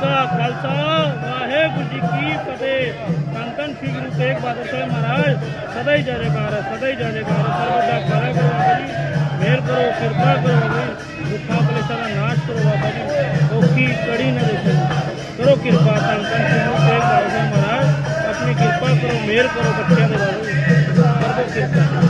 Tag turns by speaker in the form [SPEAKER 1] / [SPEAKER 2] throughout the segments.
[SPEAKER 1] ਕਾ ਖਾਲਸਾ, ਵਾਹਿਗੁਰੂ ਜੀ ਕੀ ਫਤਿਹ। ਸੰਤਨ ਸ੍ਰੀ ਗੁਰੂ ਤੇਗ ਬਹਾਦਰ ਸਾਹਿਬ ਮਹਾਰਾਜ, ਸਦਾ ਹੀ ਜੈਕਾਰ ਹੈ ਸਦਾ ਹੀ ਜੈਕਾਰ। ਹੈ ਸਰਬਦਾ ਭਲਾ ਕਰੋ ਜੀ, ਮਿਹਰ ਕਰੋ, ਕਿਰਪਾ ਕਰੋ ਜੀ, ਦੁੱਖਾਂ ਕਲੇਸ਼ਾਂ ਦਾ ਨਾਸ਼ ਕਰੋ ਬਾਬਾ ਜੀ, ਔਖੀ ਕੜੀ ਨਾ ਦੇਖੋ। ਕਰੋ ਕਿਰਪਾ ਧੰਨ ਸ੍ਰੀ ਗੁਰੂ ਤੇਗ ਬਹਾਦਰ ਸਾਹਿਬ ਮਹਾਰਾਜ, ਆਪਣੀ ਕਿਰਪਾ ਕਰੋ, ਮਿਹਰ ਕਰੋ ਬੱਚਿਆਂ ਦੇ ਬਾਬਾ ਕਰੋ ਕਿਰਪਾ।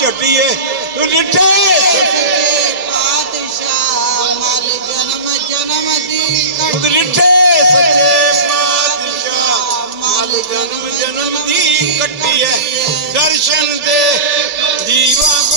[SPEAKER 2] ਝਟੀਏ ਤੂੰ ਡਿੱਠੇ
[SPEAKER 3] ਪਾਤਸ਼ਾਹ ਮਲ ਜਨਮ ਜਨਮ ਦੀ
[SPEAKER 2] ਤੂੰ
[SPEAKER 3] ਕੱਟੀ
[SPEAKER 2] ਸੱਚੇ ਪਾਤਸ਼ਾਹ ਮਲ ਜਨਮ ਜਨਮ ਦੀ ਕੱਟੀ ਦਰਸ਼ਨ ਦੇ
[SPEAKER 4] ਦੀਵਾ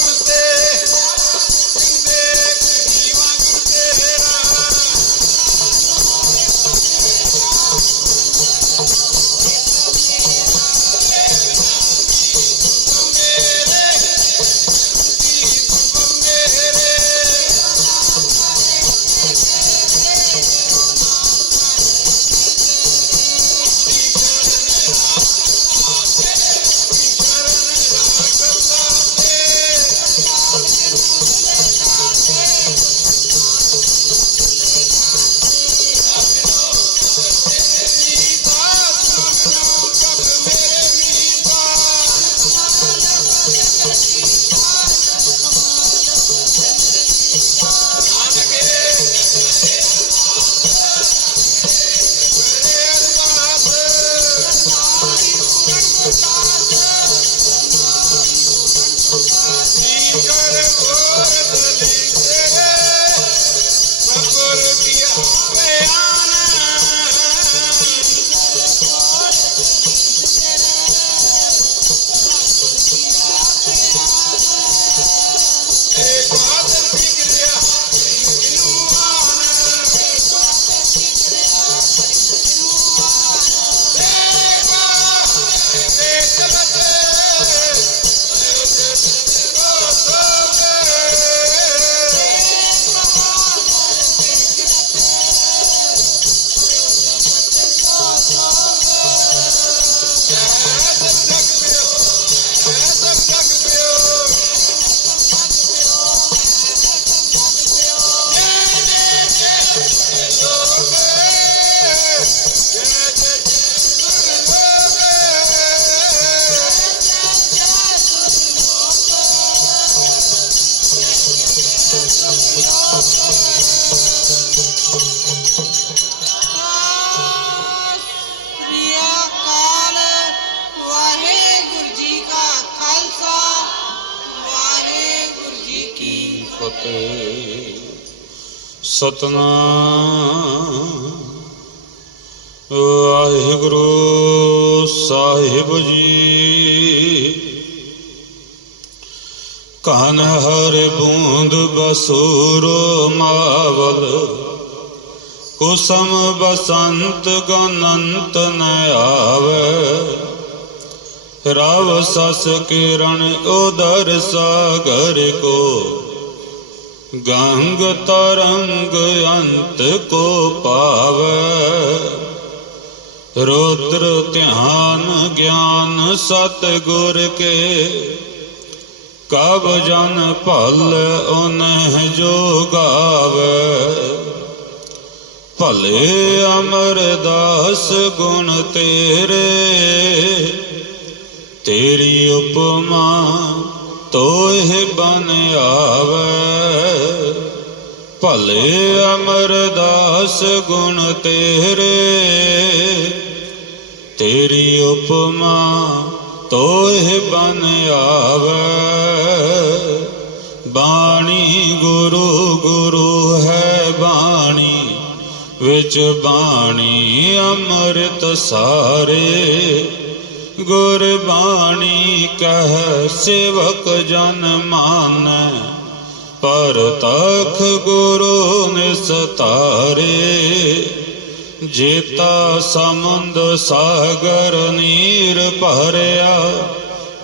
[SPEAKER 4] ਸਤਨਾਮ। ਵਾਹਿਗੁਰੂ ਸਾਹਿਬ ਜੀ। ਕਨ ਹਰ ਬੂੰਦ ਬਸੂਰੋ ਮਾਵਲ। ਕੁਸਮ ਬਸੰਤ ਗਨੰਤ ਨ ਆਵੇ। ਰਵ ਸਸ ਕਿਰਨ ਉਦਰ ਸਾਗਰ ਕੋ। ਗੰਗ ਤਰੰਗ ਅੰਤ ਕੋ ਪਾਵੇ। ਰੁਦਰ ਧਿਆਨ ਗਿਆਨ ਸਤ ਗੁਰ ਕੇ। ਕਬ ਜਨ ਭਲ ਉਨਹਿ ਜੋ ਗਾਵੇ। ਭਲੇ ਅਮਰਦਾਸ ਗੁਣ ਤੇਰੇ। ਤੇਰੀ ਉਪਮਾ ਤੋਹਿ ਬਨ ਆਵੇ। ਭਲੇ ਅਮਰਦਾਸ ਗੁਣ ਤੇਰੇ। ਤੇਰੀ ਉਪਮਾ ਤੋਹਿ ਬਨ ਆਵੇ। ਬਾਣੀ ਗੁਰੂ ਗੁਰੂ ਹੈ ਬਾਣੀ, ਵਿੱਚ ਬਾਣੀ ਅੰਮ੍ਰਿਤ ਸਾਰੇ। ਗੁਰ ਬਾਣੀ ਕਹਿ ਸੇਵਕ ਜਨ ਮਾਨੈ ਪਰ ਤਖ ਗੁਰੂ ਨਿਸਤਾਰੇ ਜੇਤਾ ਸਮੁੰਦ ਸਾਗਰ ਨੀਰ ਭਰਿਆ,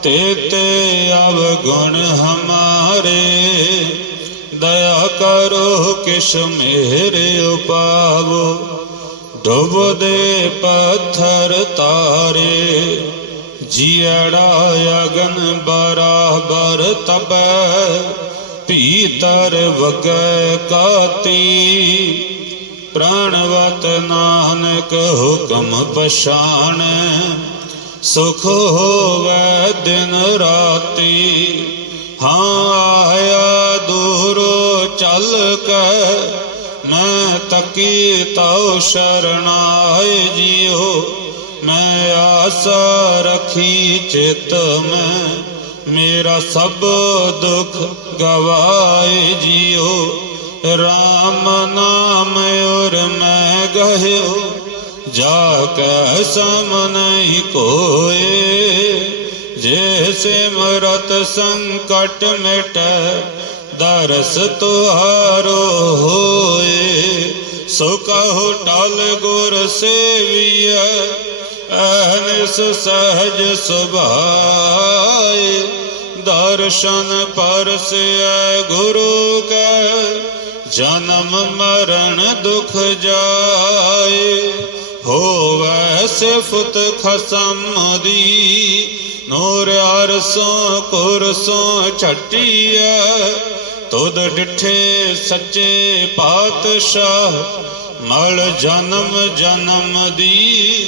[SPEAKER 4] ਤੇ ਤੇਤੇ ਅਵਗੁਣ ਹਮਾਰੇ। ਦਇਆ ਕਰੋ ਕਿਸ਼ ਮੇਰੇ ਉਪਾਵੋ, ਡੁੱਬਦੇ ਪੱਥਰ ਤਾਰੇ। ਜੀੜਾ ਅਗਨ ਬਰਾਬਰ ਤਪੈ, ਭੀਤਰ ਵਗੈ ਕਾਤੀ। ਪ੍ਰਾਣਵਤ ਨਾਨਕ ਹੁਕਮ ਪਛਾਣ, ਸੁਖ ਹੋਵੇ ਦਿਨ ਰਾਤੀ। ਹਾਂ ਆਇਆ ਦੂਰੋ ਚੱਲ ਕੇ, ਮੈਂ ਤਕੀ ਤਉ ਸ਼ਰਣਾਏ ਜਿਉ ਮੈਂ ਆਸਾ ਰਖੀ ਚਿਤ ਮੈਂ, ਮੇਰਾ ਸਭ ਦੁੱਖ ਗਵਾਏ ਜਿਉ RAM ਨਾਮ ਔਰ ਮੈਂ ਗਹਿਓ, ਜਾ ਕੈ ਸਮ ਨਹੀਂ ਕੋਏ। ਜੇ ਸਿਮਰਤ ਸੰਕਟ ਮਿਟੈ, ਦਰਸ ਤੁਹਾਰੋ ਹੋਏ। ਸੋ ਕਹੋ ਟਲ ਗੁਰ ਸੇਵੀਐ ਅਹਨਿਸ ਸਹਜ ਸੁਭਾਏ, ਦਰਸ਼ਨ ਪਰਸੈ ਗੁਰੂ ਕੈ, ਜਨਮ ਮਰਨ ਦੁਖ ਜਾਏ। ਹੋਵੇ ਸਿਫਤ ਖਸਮ ਦੀ, ਨੂਰ ਅਰਸੋਂ ਕੁਰਸੋਂ ਛਟੀਐ। ਤੁਦ ਡਿਠੇ ਸੱਚੇ ਪਾਤਸ਼ਾਹ, ਮਲ ਜਨਮ ਜਨਮ ਦੀ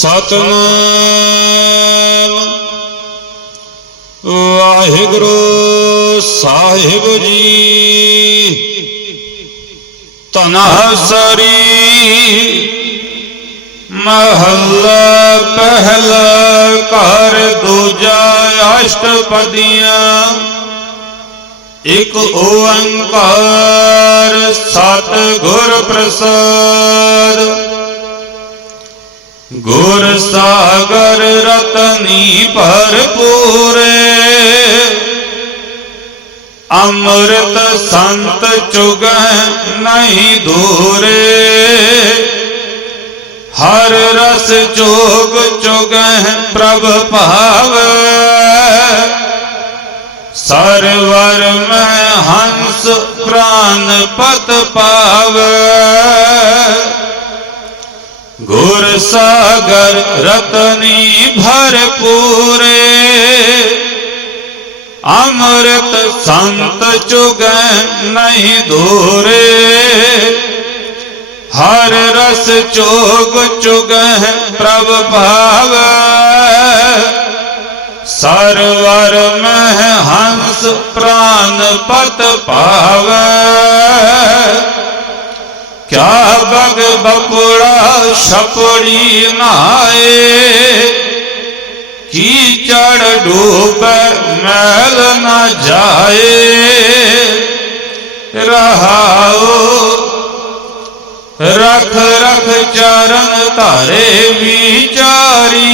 [SPEAKER 4] ਸਤਨਾਮ। ਵਾਹਿਗੁਰੂ ਸਾਹਿਬ ਜੀ। ਤਨਸਰੀ ਮਹੱਲਾ ਪਹਿਲਾ ਘਰ ਦੂਜਾ ਅਸ਼ਟਪਦੀਆਂ। ਇਕ ਓੰਕਾਰ ਸਤ ਗੁਰ ਪ੍ਰਸਾਦ। ਗੁਰ ਸਾਗਰ ਰਤਨੀ ਭਰਪੂਰੇ। ਅੰਮ੍ਰਿਤ ਸੰਤ ਚੁਗੈ ਨਹੀਂ ਦੂਰੇ। ਹਰ ਰਸ ਜੋਗ ਚੁਗ ਪ੍ਰਭ ਭਾਵੈ। ਸਰਵਰ ਮੈਂ ਹੰਸ ਪ੍ਰਾਨ ਪਤ ਪਾਵੈ। ਗੁਰ ਸਾਗਰ ਰਤਨੀ ਭਰਪੂਰੇ। ਅੰਮ੍ਰਿਤ ਸੰਤ ਚੁਗੈ ਨਹੀਂ ਦੂਰੇ। ਹਰ ਰਸ ਚੋਗ ਚੁਗੈ ਪ੍ਰਭ ਭਾਵੈ। ਸਰਵਰ ਮਹਿ ਹੰਸ ਪ੍ਰਾਨ ਪਤ ਪਾਵੈ ਕਿਆ ਬਗ ਬਪੜਾ ਛਪੜੀ ਨਾਏ? ਕੀ ਚੜ ਡੂਬੈ ਮੈਲ ਨਾ ਜਾਏ? ਰਹਾਓ, ਰਖ ਰਖ ਚਰਨ ਧਾਰੇ ਵਿਚਾਰੀ।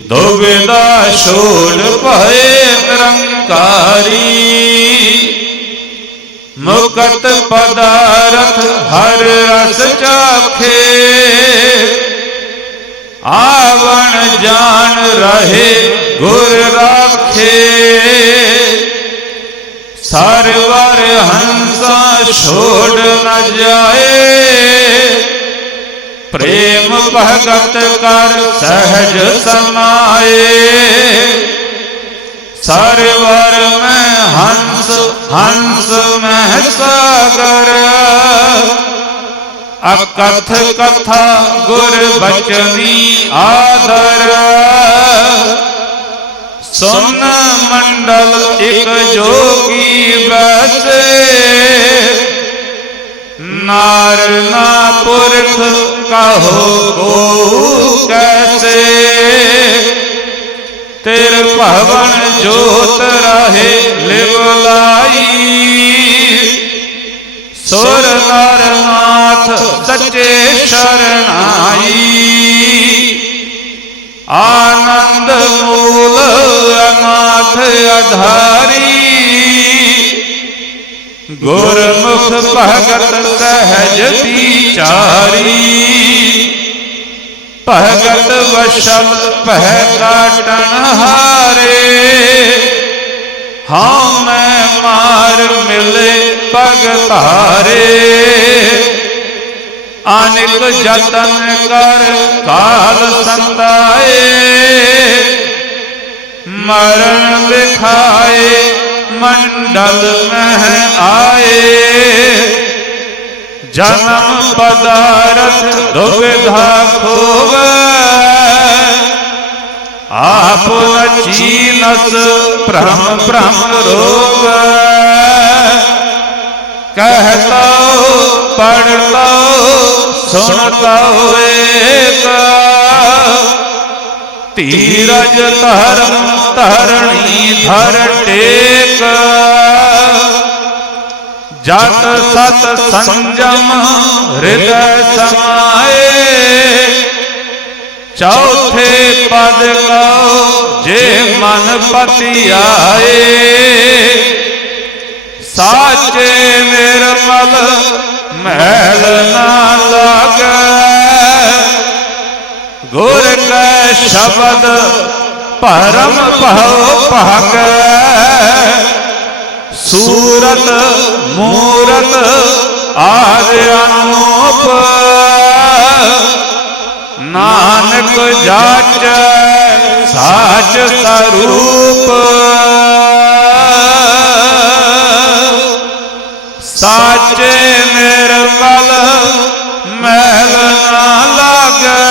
[SPEAKER 4] ਦੁਬਿਦਾ ਛੋੜ ਭਏ ਨਿਰੰਕਾਰੀ ਮੁਕਤ ਪਦਾਰਥ ਹਰ ਰਸ ਚਾਖੇ। ਆਵਣ ਜਾਣ ਰਹੇ ਗੁਰ ਰਾਖੇ। ਸਰਵਰ ਹੰਸਾ ਛੋੜ ਨ ਜਾਏ। ਪ੍ਰੇਮ ਭਗਤ ਕਰ ਸਹਿਜ ਸਮਾਏ। ਸਰਵਰ ਮੈਂ ਹੰਸ ਹੰਸ ਮੈਂ ਸਾਗਰ। ਅਕਥ ਕਥਾ ਗੁਰ ਬਚਨੀ ਆਦਰ। ਸੁਨ ਮੰਡਲ ਇਕ ਜੋਗੀ ਬਸੇ ਨਾਰ ਨਾ ਪੁਰਖ ਕਹੋ ਕੋ ਕੈਸੇ। ਤੇਰ ਭਵਨ ਜੋਤ ਰਹੇ ਲਿਵ ਲਾਈ। ਸੁਰ ਨਰ ਨਾਥ ਸੱਚੇ ਸ਼ਰਣਾਈ ਆਨੰਦ ਮੂਲ ਅਨਾਥ ਅਧਾਰੀ। ਗੁਰਮੁਖ ਭਗਤ ਸਹਿਜ ਵਿਚਾਰੀ ਭਗਤ ਵਸ਼ਲ ਪਹਿ ਕਾਟਣ ਹਾਰੇ। ਹਾਂ, ਮੈਂ ਮਾਰ ਮਿਲੇ ਭਗਤਾਰੇ ਧਾਰੇ
[SPEAKER 1] ਅਨਿਕ ਜਤਨ ਕਰ ਕਾਲ ਸੰਤਾਏ। ਮਰਨ ਲਿਖਾਏ ਮੰਡਲ ਮਹਿ ਆਏ। ਜਨਮ ਪਦਾਰਥ ਦੁਵਿਧਾ ਖੋਵੇ ਆਪ ਅਚੀਨਸ ਭ੍ਰਮ ਭ੍ਰਮ ਰੋਗ। ਕਹਤਾ ਪੜਤਾ ਸੁਣਤਾ ਏਕ। ਧੀਰਜ ਧਰਮ ਧਰਣੀ ਧਰ ਟੇਕ। ਜਤ ਸਤ ਸੰਜਮ ਹਿਰਦੈ ਸਮਾਏ। ਚੌਥੇ ਪਦ ਕਉ ਜੇ ਮਨ ਪਤੀ ਆਏ। ਸਾਚੇ ਨਿਰਮਲ ਮਹਿਲ ਨਾ ਲਾਗੈ। ਗੁਰ ਕੈ ਸ਼ਬਦ ਪਰਮ ਭਉ ਭਾਗੈ। ਸੂਰਤ, ਮੂਰਤ ਆਦ ਅਨੂਪ ਨਾਨਕ ਜਾਚ, ਸਾਚ ਸਰੂਪ। ਸਾਚੇ ਨਿਰਮਲ ਮਹਿਲ ਨਾ ਲਾਗੈ।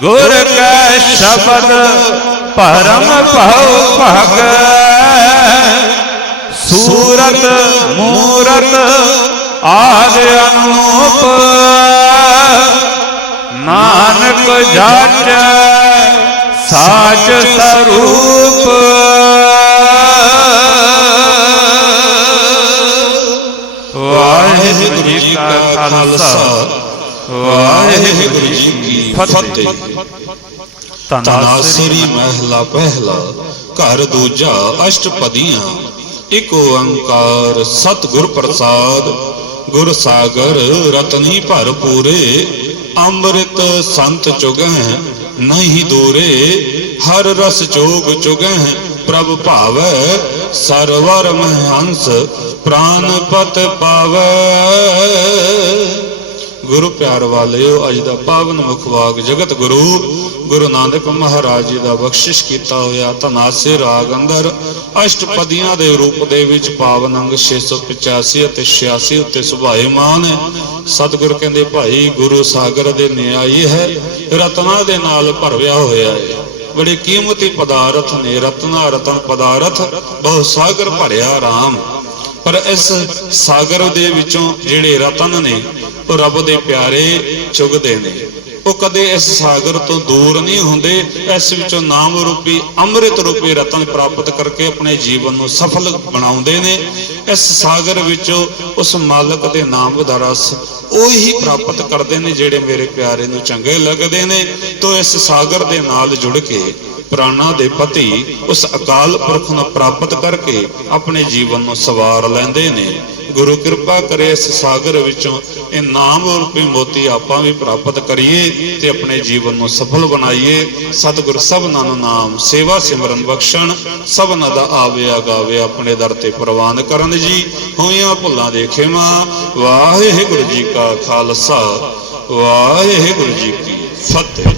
[SPEAKER 1] ਗੁਰ ਕੈ ਸ਼ਬਦ ਪਰਮ ਭਉ ਭਗੈ। ਸੂਰਤ ਮੂਰਤ ਆਦ ਅਨੂਪ। ਨਾਨਕ ਜਾਚੈ ਸਾਚ ਸਰੂਪ। ਵਾਹਿਗੁਰੂ ਜੀ ਕਾ ਖਾਲਸਾ ਵਾਹਿਗੁਰੂ ਜੀ ਕੀ ਫਤਿਹ।
[SPEAKER 4] ਤਨਾਸਰੀ ਮਹਿਲਾ ਪਹਿਲਾ ਘਰ ਦੂਜਾ ਅਸ਼ਟਪਦੀਆਂ ਇਕ ਓੰਕਾਰ ਸਤਿਗੁਰ ਪ੍ਰਸਾਦ। ਗੁਰ ਸਾਗਰ, ਰਤਨੀ ਭਰਪੂਰੇ ਅੰਮ੍ਰਿਤ ਸੰਤ ਚੁਗੈ ਨਹੀਂ ਦੂਰੇ। ਹਰ ਰਸ ਚੋਗ ਚੁਗੈ ਪ੍ਰਭ ਭਾਵੈ। ਸਰਵਰ ਮਹੰਸ ਪ੍ਰਾਨ ਪਤ ਪਾਵੈ। ਗੁਰੂ ਪਿਆਰ ਵਾਲਿਓ, ਅੱਜ ਦਾ ਪਾਵਨ ਮੁਖ ਮੁਖਵਾਕ ਜਗਤ ਗੁਰੂ। ਗੁਰੂ ਨਾਨਕ ਮਹਾਰਾਜ ਜੀ ਦਾ ਬਖਸ਼ਿਸ਼ ਕੀਤਾ ਹੋਇਆ ਧਨਾਸੇ ਰਾਗ ਅੰਦਰ ਅਸ਼ਟਪਦੀਆਂ ਦੇ ਰੂਪ ਦੇ ਵਿੱਚ ਪਾਵਨ ਅੰਗ 685 ਅਤੇ 86 ਉੱਤੇ ਸੁਭਾਏਮਾਨ ਹੈ। ਸਤਿਗੁਰ ਕਹਿੰਦੇ, ਭਾਈ, ਗੁਰੂ ਸਾਗਰ ਦੇ ਨਿਆਈ ਹੈ, ਰਤਨਾ ਦੇ ਨਾਲ ਭਰਵਿਆ ਹੋਇਆ ਹੈ। ਬੜੇ ਕੀਮਤੀ ਪਦਾਰਥ ਨੇ ਰਤਨਾ ਰਤਨ ਪਦਾਰਥ, ਬਹੁ ਸਾਗਰ ਭਰਿਆ ਰਾਮ। ਪਰ ਇਸ ਸਾਗਰ ਦੇ ਵਿੱਚੋਂ ਜਿਹੜੇ ਰਤਨ ਨੇ ਉਹ ਰੱਬ ਦੇ ਪਿਆਰੇ ਚੁਗਦੇ ਨੇ। ਉਹ ਕਦੇ ਇਸ ਸਾਗਰ ਤੋਂ ਦੂਰ ਨਹੀਂ ਹੁੰਦੇ, ਇਸ ਵਿੱਚੋਂ ਨਾਮ ਰੂਪੀ, ਅੰਮ੍ਰਿਤ ਰੂਪੀ ਰਤਨ ਪ੍ਰਾਪਤ ਕਰਕੇ ਆਪਣੇ ਜੀਵਨ ਨੂੰ ਸਫਲ ਬਣਾਉਂਦੇ ਨੇ। ਇਸ ਸਾਗਰ ਵਿੱਚੋਂ ਉਸ ਮਾਲਕ ਦੇ ਨਾਮ ਦਾ ਰਸ ਉਹੀ ਪ੍ਰਾਪਤ ਕਰਦੇ ਨੇ, ਜਿਹੜੇ ਮੇਰੇ ਪਿਆਰੇ ਨੂੰ ਚੰਗੇ ਲੱਗਦੇ ਨੇ। ਤੋਂ ਇਸ ਸਾਗਰ ਦੇ ਨਾਲ ਜੁੜ ਕੇ ਪ੍ਰਾਣਾ ਦੇ ਪਤੀ ਉਸ ਅਕਾਲ ਪੁਰਖ ਨੂੰ ਪ੍ਰਾਪਤ ਕਰਕੇ ਆਪਣੇ ਜੀਵਨ ਨੂੰ ਸਵਾਰ ਲੈਂਦੇ ਨੇ। ਗੁਰੂ ਕਿਰਪਾ ਕਰੇ ਇਸ ਸਾਗਰ ਵਿੱਚੋਂ ਇਹ ਨਾਮ ਰੂਪੀ ਮੋਤੀ ਆਪਾਂ ਵੀ ਪ੍ਰਾਪਤ ਕਰੀਏ ਤੇ ਆਪਣੇ ਜੀਵਨ ਨੂੰ ਸਫਲ ਬਣਾਈਏ। ਸਤਿਗੁਰ ਸਭਨਾਂ ਨੂੰ ਨਾਮ ਸੇਵਾ ਸਿਮਰਨ ਬਖਸ਼ਣ, ਸਭਨਾਂ ਦਾ ਆਵੇ ਗਾਵੇ ਆਪਣੇ ਦਰ ਤੇ ਪ੍ਰਵਾਨ ਕਰਨ ਜੀ। ਹੋਈਆਂ ਭੁੱਲਾਂ ਦੇ ਖਿਮਾ, ਵਾਹਿਗੁਰੂ ਜੀ ਕਾ ਖਾਲਸਾ, ਵਾਹਿਗੁਰੂ ਜੀ ਕੀ ਫਤਿਹ।